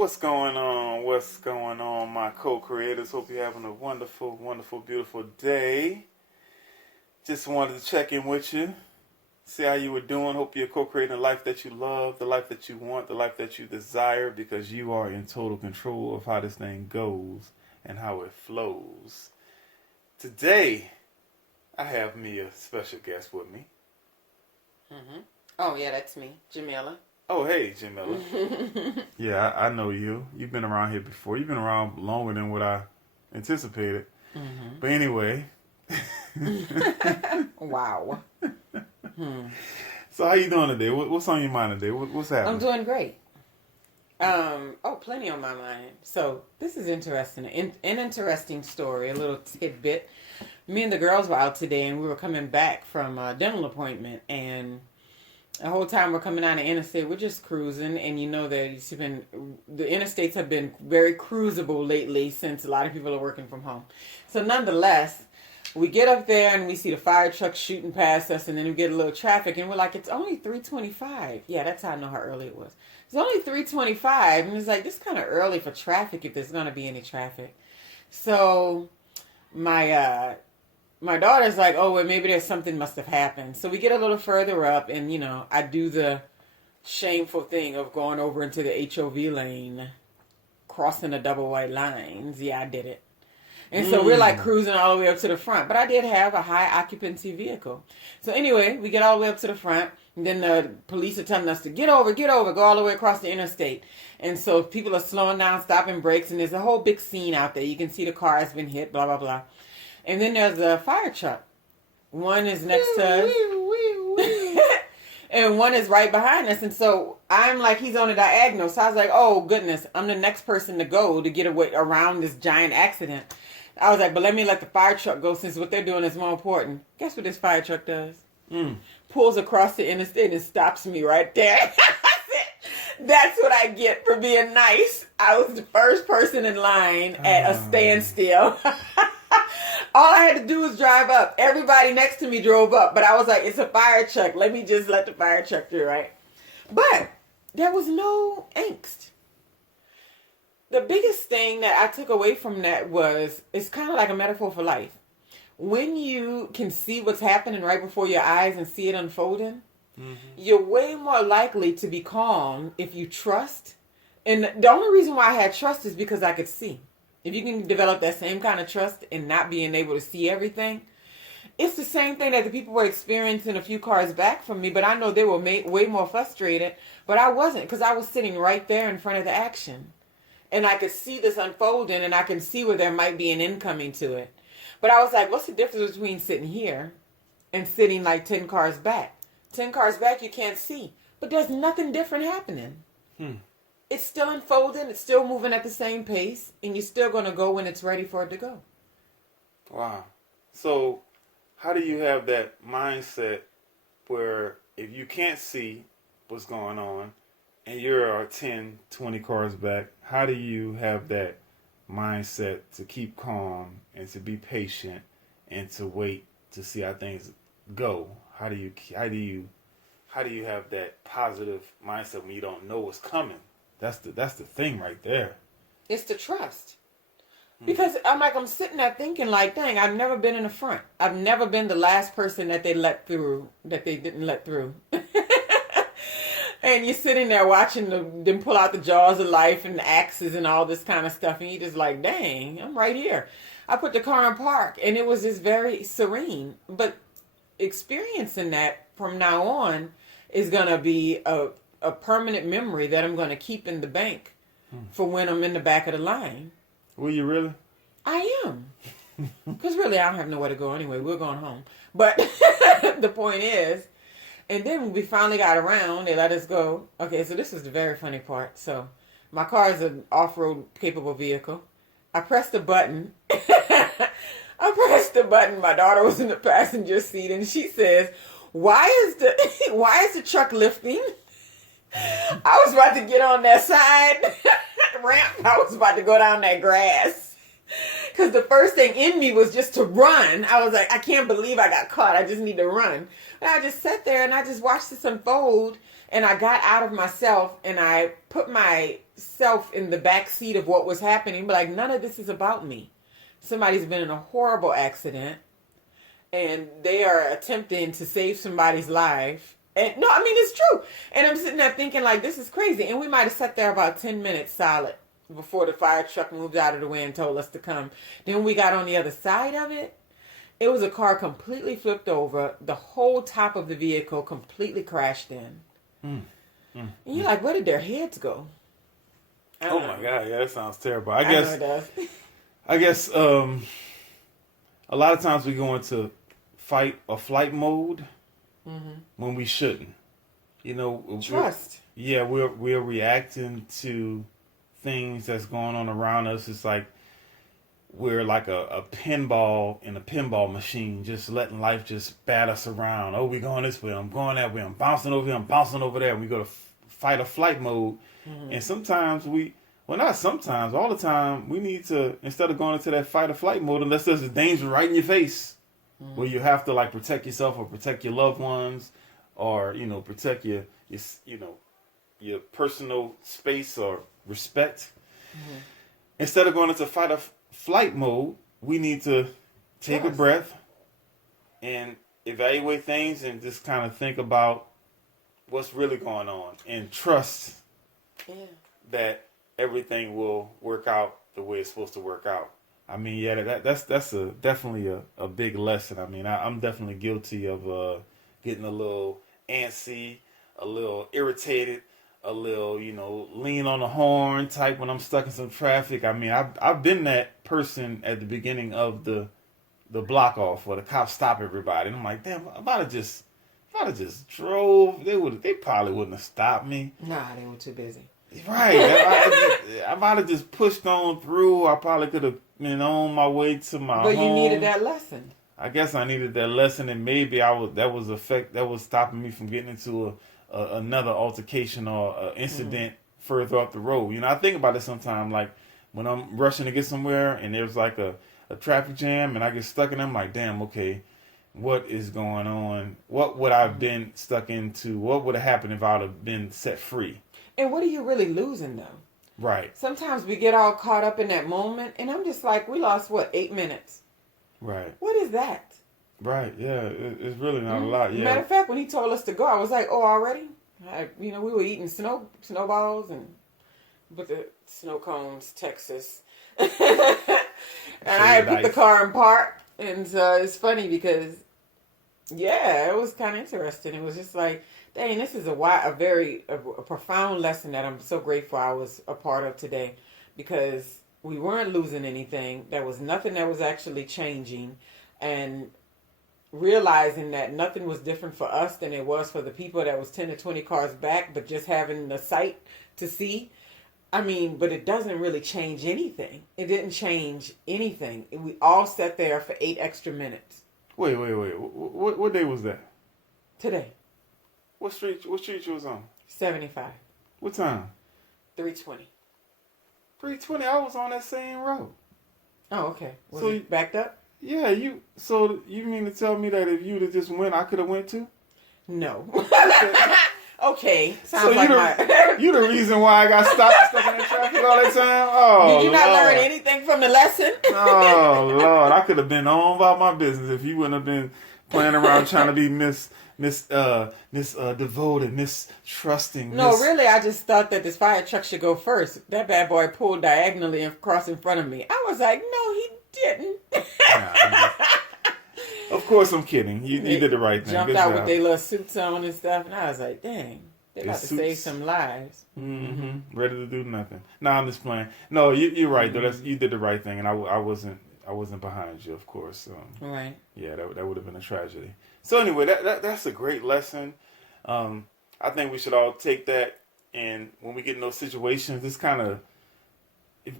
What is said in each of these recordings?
What's going on? What's going on, my co-creators? Hope you're having a wonderful, wonderful, beautiful day. Just wanted to check in with you, see how you were doing. Hope you're co-creating the life that you love, the life that you want, the life that you desire, because you are in total control of how this thing goes and how it flows. Today, I have me a special guest with me. Oh, yeah, that's me, Jameelah. Oh, hey, Jameelah. Yeah, I know you. You've been around here before. You've been around longer than what I anticipated. But anyway. Wow. So how you doing today? What's on your mind today? What's happening? I'm doing great. Plenty on my mind. So this is interesting. An interesting story, a little tidbit. Me and the girls were out today, and we were coming back from a dental appointment, and the whole time we're coming down the interstate, we're just cruising, and you know that the interstates have been very cruisable lately since a lot of people are working from home. So nonetheless, we get up there and we see the fire truck shooting past us, and then we get a little traffic, and we're like, it's only 3:25. Yeah, that's how I know how early it was. It's only 3:25, and it's like, this is kind of early for traffic if there's going to be any traffic. So my daughter's like, oh, well, maybe there's something must have happened. So we get a little further up, and, I do the shameful thing of going over into the HOV lane, crossing the double white lines. Yeah, I did it. And so we're like cruising all the way up to the front. But I did have a high occupancy vehicle. So anyway, we get all the way up to the front. And then the police are telling us to get over, go all the way across the interstate. And so people are slowing down, stopping brakes. And there's a whole big scene out there. You can see the car has been hit, blah, blah, blah. And then there's a fire truck. One is next to us. And one is right behind us. And so I'm like, he's on a diagonal. So I was like, oh, goodness, I'm the next person to go to get away around this giant accident. I was like, but let me let the fire truck go since what they're doing is more important. Guess what this fire truck does? Pulls across the interstate and stops me right there. I said, that's what I get for being nice. I was the first person in line at a standstill. All I had to do was drive up. Everybody next to me drove up. But I was like, it's a fire truck. Let me just let the fire truck through, right? But there was no angst. The biggest thing that I took away from that was, it's kind of like a metaphor for life. When you can see what's happening right before your eyes and see it unfolding, you're way more likely to be calm if you trust. And the only reason why I had trust is because I could see. If you can develop that same kind of trust and not being able to see everything, it's the same thing that the people were experiencing a few cars back from me, but I know they were way more frustrated, but I wasn't, because I was sitting right there in front of the action. And I could see this unfolding, and I can see where there might be an incoming to it. But I was like, what's the difference between sitting here and sitting like 10 cars back? 10 cars back, you can't see. But there's nothing different happening. It's still unfolding. It's still moving at the same pace. And you're still going to go when it's ready for it to go. Wow. So how do you have that mindset where if you can't see what's going on and you're 10, 20 cars back, how do you have that mindset to keep calm and to be patient and to wait to see how things go? How do you have that positive mindset when you don't know what's coming? That's the thing right there. It's the trust. Because I'm sitting there thinking like, dang, I've never been in the front. I've never been the last person that they didn't let through. And you're sitting there watching them pull out the jaws of life and the axes and all this kind of stuff. And you're just like, dang, I'm right here. I put the car in park, and it was just very serene. But experiencing that from now on is going to be a permanent memory that I'm going to keep in the bank for when I'm in the back of the line. Will you really? I am. Because really, I don't have nowhere to go anyway. We're going home. But the point is, and then when we finally got around, they let us go. Okay, so this is the very funny part. So my car is an off-road capable vehicle. I pressed the button. My daughter was in the passenger seat, and she says, why is the truck lifting? I was about to get on that side ramp. I was about to go down that grass. Because the first thing in me was just to run. I was like, I can't believe I got caught. I just need to run. And I just sat there and I just watched this unfold. And I got out of myself and I put myself in the back seat of what was happening. But like, none of this is about me. Somebody's been in a horrible accident, and they are attempting to save somebody's life. And no, I mean, it's true. And I'm sitting there thinking, like, this is crazy. And we might have sat there about 10 minutes solid before the fire truck moved out of the way and told us to come. Then when we got on the other side of it, it was a car completely flipped over. The whole top of the vehicle completely crashed in. And you're like, where did their heads go? Oh my God, yeah, that sounds terrible. I know it does. guess a lot of times we go into fight or flight mode when we shouldn't. You know, Trust. We're reacting to things that's going on around us. It's like we're like a pinball in a pinball machine, just letting life just bat us around. Oh, we're going this way, I'm going that way, I'm bouncing over here, I'm bouncing over there. We go to fight or flight mode. And sometimes not sometimes, all the time, we need to, instead of going into that fight or flight mode, unless there's a danger right in your face, where you have to like protect yourself or protect your loved ones, or, you know, protect your personal space or respect. Instead of going into fight or flight mode, we need to take a breath and evaluate things and just kind of think about what's really going on and trust that everything will work out the way it's supposed to work out. I mean, yeah, that's definitely a big lesson. I mean, I'm definitely guilty of getting a little antsy, a little irritated, a little, you know, lean on the horn type when I'm stuck in some traffic. I mean, I've been that person at the beginning of the block off where the cops stop everybody, and I'm like, damn, if I'd have just drove, they probably wouldn't have stopped me. Nah, they were too busy. Right. I might have just pushed on through. I probably could have been on my way to my home. But you needed that lesson. I guess I needed that lesson, and maybe that was stopping me from getting into another altercation or incident further up the road. You know, I think about it sometimes, like when I'm rushing to get somewhere and there's like a traffic jam and I get stuck in it, I'm like, damn, okay, what is going on? What would I have been stuck into? What would have happened if I would have been set free? And what are you really losing, though? Right. Sometimes we get all caught up in that moment, and I'm just like, we lost, 8 minutes? Right. What is that? Right, yeah. It's really not a lot, yeah. Matter of fact, when he told us to go, I was like, oh, already? We were eating snowballs and with the snow cones, Texas. And I put the car in park, and so it's funny because, yeah, it was kind of interesting. It was just like, dang, this is a very profound lesson that I'm so grateful I was a part of today, because we weren't losing anything. There was nothing that was actually changing, and realizing that nothing was different for us than it was for the people that was 10 to 20 cars back, but just having the sight to see. I mean, but it doesn't really change anything. It didn't change anything. We all sat there for 8 extra minutes. Wait. What day was that? Today. What street you was on? 75. What time? 3:20. 3:20. I was on that same road. Oh, okay. Was So it backed up? Yeah, so you mean to tell me that if you'd have just went, I could have went too? No. Okay. Sounds So like you the reason why I got stuck in that traffic all that time? Oh, Did you not Lord. learn anything from the lesson? Oh Lord, I could have been on about my business if you wouldn't have been playing around trying to be Miss devoted, Miss trusting. No, really, I just thought that this fire truck should go first. That bad boy pulled diagonally across in front of me. I was like, no, he didn't. Of course, I'm kidding. You did the right thing. Jumped Good out job. with their little suits on and stuff, and I was like, dang, they about to suits. save some lives. Mm-hmm. Ready to do nothing. No, I'm just playing. No, you're right though. You did the right thing, and I wasn't behind you, of course. Right. Yeah, that would have been a tragedy. So anyway, that's a great lesson. I think we should all take that, and when we get in those situations, just kind of,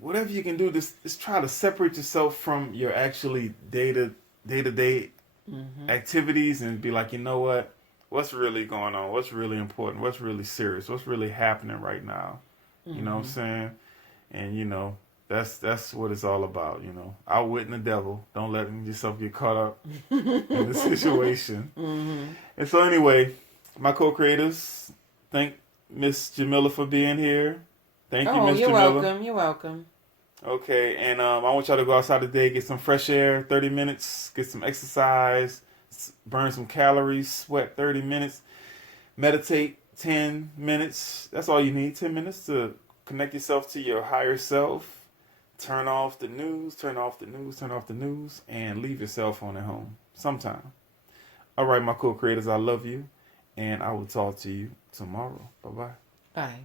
whatever you can do, just try to separate yourself from your actually day-to-day activities and be like, you know what? What's really going on? What's really important? What's really serious? What's really happening right now? You know what I'm saying? And, you know, that's what it's all about, you know. Outwitting the devil. Don't let yourself get caught up in the situation. And so anyway, my co-creators, thank Miss Jameelah for being here. Thank you, Oh, Miss you're Jameelah. welcome. You're welcome. Okay, and I want y'all to go outside today, get some fresh air, 30 minutes, get some exercise, burn some calories, sweat 30 minutes, meditate 10 minutes. That's all you need, 10 minutes to connect yourself to your higher self. Turn off the news, turn off the news, turn off the news, and leave your cell phone at home sometime. All right, my co-creators, I love you, and I will talk to you tomorrow. Bye-bye. Bye.